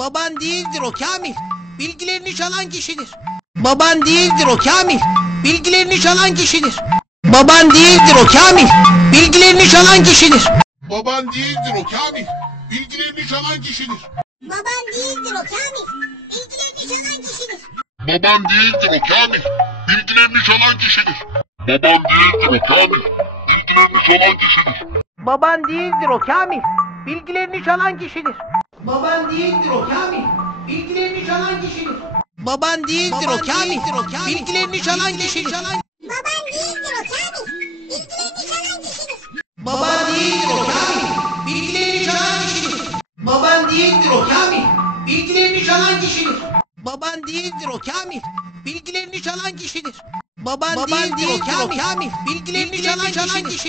Baban değildir o Kamil. Bilgilerini çalan kişidir. Baban değildir o Kamil. Bilgilerini çalan kişidir. Baban değildir o Kamil. Bilgilerini çalan kişidir. Baban değildir o Kamil. Bilgilerini çalan kişidir. Baban değildir o Kamil. Bilgilerini çalan kişidir. Baban değildir o Kamil. Bilgilerini çalan kişidir. Baban değildir o Kamil. Bilgilerini çalan kişidir. Baban değildir o Kamil. Bilgilerini çalan kişidir. Baban değildir o Kamil. Bilgilerini çalan kişidir. Baban değildir o Kamil. Bilgilerini çalan kişidir. Baban değildir o Kamil. Bilgilerini çalan kişidir. Baban değildir o Kamil. Bilgilerini çalan kişidir. Baban değildir o Kamil. Bilgilerini çalan kişidir. Baban değildir o Kamil. Bilgilerini çalan kişidir. Baban değildir o Kamil. Bilgilerini çalan kişidir.